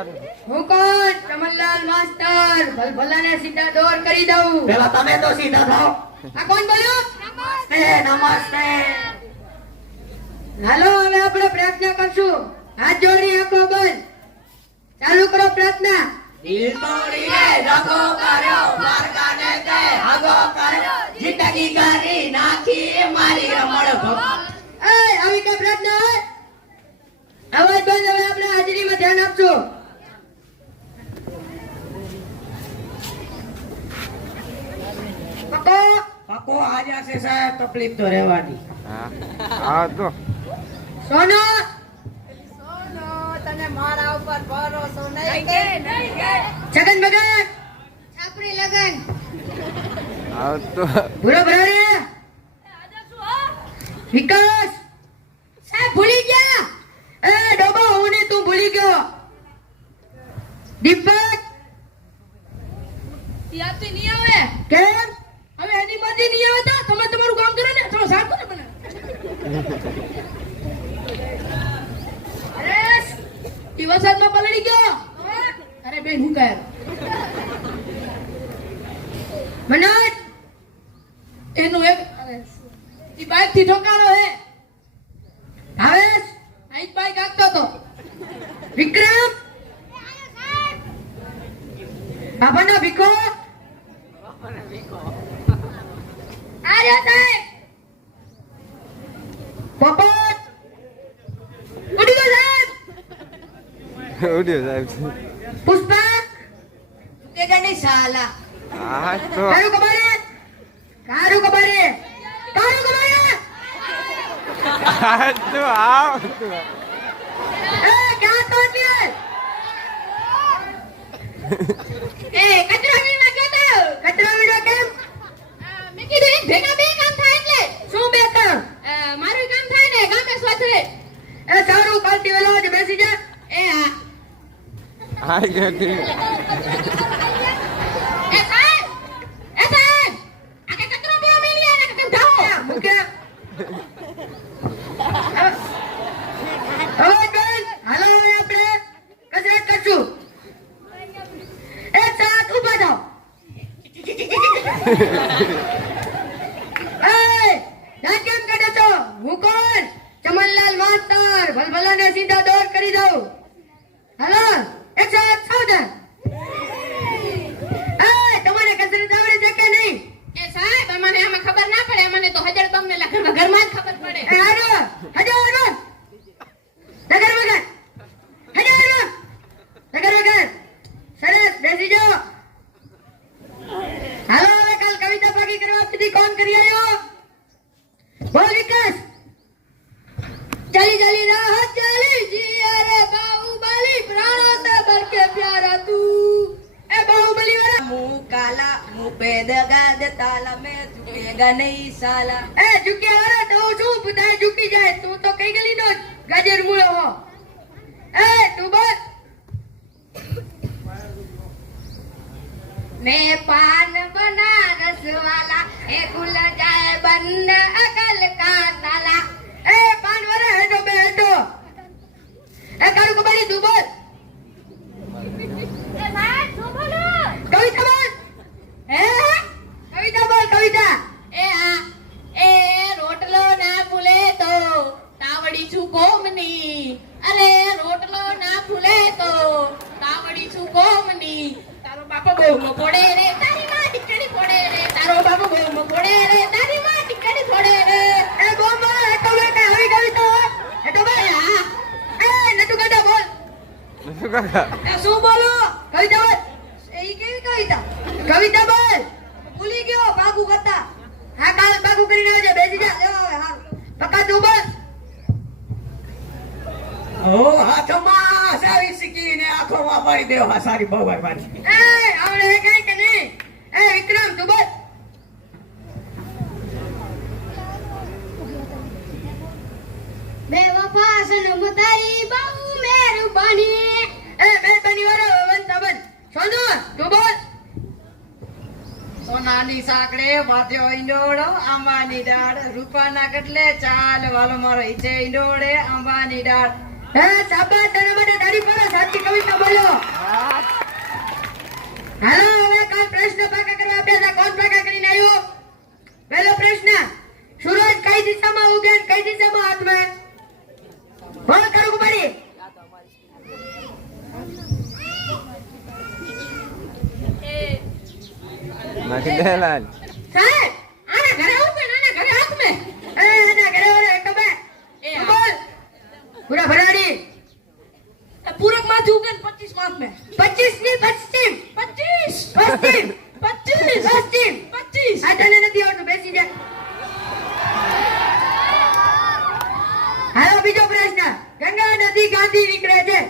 હું કોણ? કમલલાલ માસ્ટર ભલભલાને સીધા દોર કરી દઉં. પેલા તમે તો સીધા થાઓ. આ કોણ બોલ્યો? નમસ્તે. નમસ્તે. હાલો હવે આપણે પ્રયત્ન કરશું. હાથ જોડી આંખો બંધ. ચાલુ કરો પ્રયત્ન દિલ તોડીને દગો કર્યો દ્વારકાને તે હગો કર્યો. જિંદગી કરી નાખી મારી રમણ ભગ એ આવી કઈ પ્રાર્થના હોય? અવાજ બંધ હવે આપણે હાજરીમાં ધ્યાન આપશું. પકો પાકો આજા છે સાહેબ તકલીફ તો રહેવાની. હા. તો. સોનો! તને મારા ઉપર ભરોસો નહીં કે? નહીં કે. છગન ભગત! છાપરી લગન. હા તો. ભૂરો ભરાડે વિકાસ! સાહેબ ભૂલી ગયા. એ ડોબો હું ને તું ભૂલી ગયો. દીપક! યાદથી નહીં આવે. કેમ? મરજી નહીં આવે તમે તમારું કામ કરો ને, તમે સાફ કરો મને. અરે ઈ વરસાદમાં પલળી ગયો. અરે બેન, હું કહે મનોજ, એનું એક ઈ બાઈકથી ઠોકાણો હે ભાવેશ આ ઈ બાઇક આગતો તો વિક્રમ બાબાનો ભીખો આર્ય સાહેબ પોપટ ઉડી ગયો સાહેબ ઉડ્યો સાહેબ પુસ્તક તે ગણી સાલા હા તો. કારું કબારે કારું કબારે કારું કબારે હા તો આવ. એ ક્યાં તો છે ચમનલાલ માસ્ટર ભલભલાને સીધા દોર કરી દઉં હાલો मुँह काला मुँह पे ताला, मैं झुकेगा नहीं साला। ए, झुके अरे तो झुकी जाए, तू तो कई गली गजर हो। ए, तू बस। मैं पान बनारस वाला ए गुल जाए बनने તારો બાપો બહુ નો પડે રે તારી માં ટીકડી પડે રે તારો બાપો બહુ નો રે તારી માં ટીકડી પડે રે. એ બોલ બોલ હેડો બે કઈ આવી કવિતા હોય. હેડો બે હા. એ નટુ કાકા બોલ. શું કાકા. એ શું બોલો? કવિતા બોલ. એ કેવી કવિતા? કવિતા બોલ. ભૂલી ગયો બાગુ કરતા. હા કાલ બાગુ કરીને આવજે બેસી જા. લેવા આવે હા. પક્કા તું બોલ. ઓ હાથમાં શીખી ને આખો વાપરી દેવ. હા સારી બહુ વાપરી એ આવડે કઈ કે નહીં? એ વિક્રમ તું બસ બે વફા તારી બહુ મહેરબાની એ મહેરબાની વાળો વંતા બન સોનો તું બોલ. સોનાની સાંકળે વાદ્યો ઈંડોળો આંબાની ડાળ. રૂપાના કટલે ચાલ વાલો મારો ઈચે ઈંડોળે આંબાની ડાળ. હે સાબા તને તારી બોલવી સાચી કવિતા બોલો. હાલો હવે કાલ પ્રશ્ન પાકા કરવા આપ્યા હતા. કોણ પાકા કરીને આવ્યો? પહેલો પ્રશ્ન સૂરજ કઈ દિશામાં ઉગે અને કઈ દિશામાં હાથમે બોલ કરું પડી માખી દેલાલ સાહેબ આના ઘરે ઉગે ને આના ઘરે હાથમે એ આના ઘરે ઓરે કબે એ તું બોલ પૂરા ભરાડી પૂરકમાંથી ઉગે ને પચીસ માસ મેં 25 ની પશ્ચિમ. પચીસ. પશ્ચિમ. પચીસ. પશ્ચિમ. પચીસ. આ તને નથી આવડતું બેસી જા. હાલો બીજો પ્રશ્ન. ગંગા નદી ગાંધી નીકળે છે.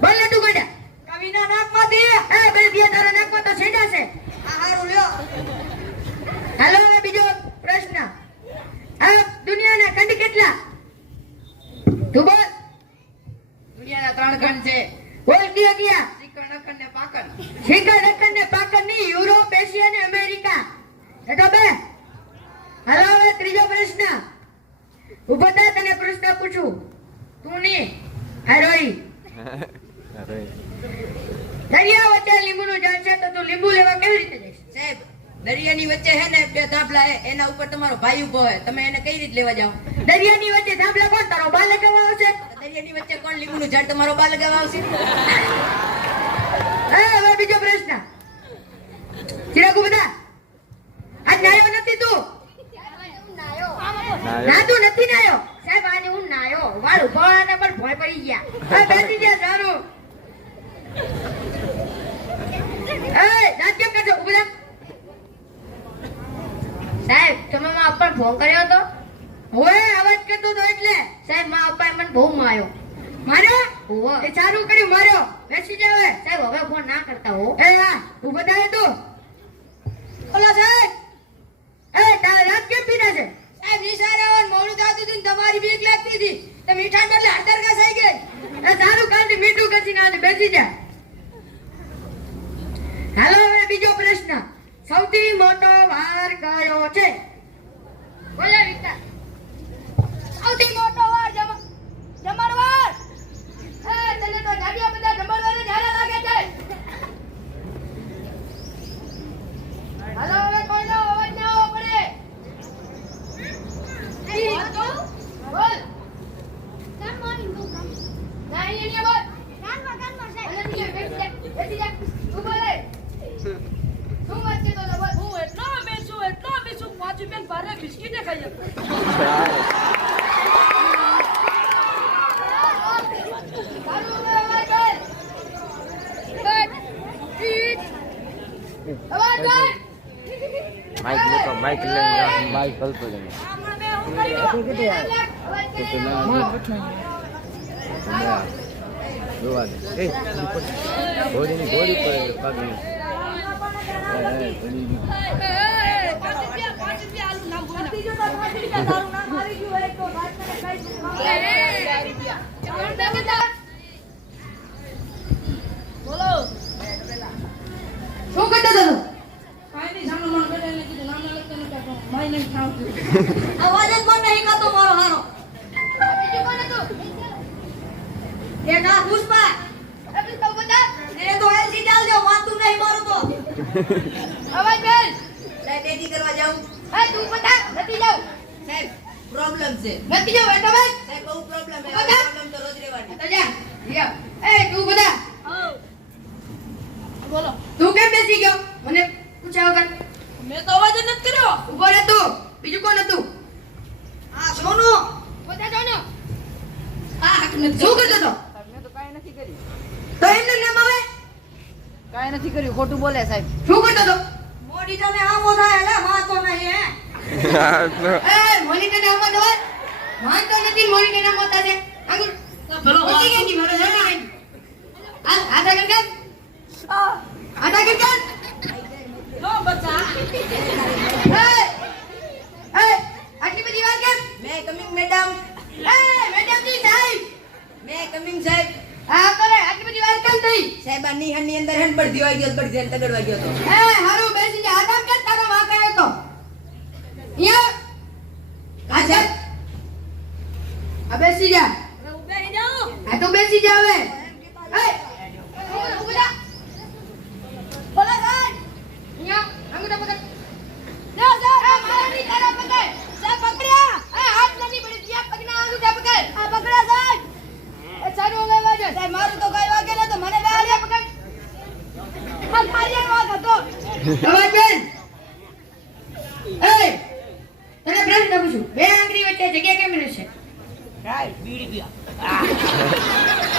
બોલ તું ગોડા. કવિના નાકમાંથી. એ બે દિયા તારા નાકમાં તો છેડા છે. આ હારું લ્યો. હાલો હવે બીજો પ્રશ્ન. આ દુનિયાના ખંડ કેટલા? તું બોલ. દુનિયાના ત્રણ ખંડ છે. બોલ કયા કયા શ્રીકૃષ્ણ અખંડ ને પાકન. શિખર ને પાકનની યુરોપ એશિયા ને અમેરિકા. એ બે. હાલો હવે ત્રીજો પ્રશ્ન. ઊભો થા તને પ્રશ્ન પૂછું. તું નહીં આ દરિયા વચ્ચે લીંબુનું ઝાડ છે તો તું લીંબુ લેવા કેવી રીતે જઈશ? સાહેબ દરિયાની વચ્ચે હે ને બે ધાબલા હે એના ઉપર તમારો ભાઈ ઊભો હે. તમે એને કઈ રીતે લેવા જાઓ? દરિયાની વચ્ચે થાંભલા કોણ? તારો બાલ લગાવવા આવશે? દરિયાની વચ્ચે કોણ લીંબુનું ઝાડ તમારો બા લગાવવા આવશે? હવે બીજો પ્રશ્ન. ચિરાગુ બધા, આજ નાયો નથી તું? ના તું નથી નાયો? સાહેબ, આજે હું નાયો? વાળ ઊભા પણ ભોય પડી ગયા. હવે બેસી ગયા, સારું. સાહેબ, તમે મારા અપ્પા ફોન કર્યો હતો? ઓએ અવાજ કરતો તો એટલે. સાહેબ મને બહુ માર્યો માર્યો? ઓહો. એ સારું કર્યું માર્યો. બેસી જાવ સાહેબ હવે ફોન ના કરતા હો. એ આ ઊભા થાય તું. ઓલા સાહેબ એ તારા રાત કેમ પીના છે? સાહેબ નિશાળ આવવાનું મોડું થતું હતું ને તમારી બીક લાગતી હતી. તો મીઠાણ બદલે હળદર કા થઈ ગઈ. એ સારું કાંડી મીઠું ઘસીને આજે બેસી જા. હાલો હવે બીજો પ્રશ્ન. સૌથી મોટો વાર કયો છે બોલો વિક્ટર સૌથી મોટો વાર જમ- જમણવાર એ તને તો જાડિયા બધા જમણવારે જ હારા લાગે છે હાલો હવે કોઈનો અવાજ ના આવવો પડે બોલ ના અહીંયા બોલ અને નીચે બેસી જા બેસી જા તું બોલે શું વાત છે તો બોલ હું એટલો બેસું એટલો બેસું પાંચ રૂપિયા ભારે બિસ્કીટે ખાઈ જતો ચાલુ હવે અવાજ બોલ અવાજ બોલ માઇક લેતો માઇક લઈને માઇક હલતો જઈને જોવાની એ ઘોડીની ઘોડી પડે શું કરતો હતો તું? અવાજ જ પણ નહીં કરતો મારો હારો. બીજું કોણ હતું? એ ના પુષ્પા એ પુષ્પા બધા એ તો એલસી ડાલ દો વાંતું નહીં મારું તો. અવાજ બેન. સાહેબ એડી કરવા જાઉં. એ તું બધા નથી જાવ સાહેબ પ્રોબ્લેમ છે. નથી જાવ એટલે ભાઈ સાહેબ બહુ પ્રોબ્લેમ છે બધા? પ્રોબ્લેમ તો રોજ રહેવાની તો જા લ્યો. એ તું બધા બોલો તું કેમ બેસી ગયો મને પૂછ્યા વગર મેં તો અવાજ જ નથી કર્યો ઊભો રહે તું બીજું કોણ હતું આ સોનુ બધા સોનુ આ હક નથી શું કરતો હતો મેં તો કાંઈ નથી કર્યું તો એમનું નામ આવે કાંઈ નથી કર્યું ખોટું બોલે સાહેબ. શું કરતો તો મોડી તમે આમો થાય એટલે વાતો નહીં હે. એ મોનિટર નામ તો વાંચો નથી મોનિટર નામ હોતા છે આગળ. પેલો પહોંચી ગઈ તી, મારો જરા. આ હાથ આગળ કર. હાથ આગળ કર. નો બચ્ચા. ની હની અંદર હન પર દીવાઈ ગયો પર જન તગડવા ગયો તો એ હારું બેસી જા આદમ કે તારો વાક આવ્યો તો યા કાજે આ બેસી જા ઉભે જાઓ આ તો બેસી જા હવે એ ઉભે જા બોલા ગાડ યા અંગડા પકડ ના જા આ મારી તારા પકડ સા પકડ્યા એ હાથ નથી પડી દિયા પગના અંગડા પકડ આ પકડા સાહેબ એ સારું લેવા જા સાહેબ અવાજબેન એ તને પ્રશ્ન પૂછું બે આંગળી વચ્ચે જગ્યા કેમ રહેશે?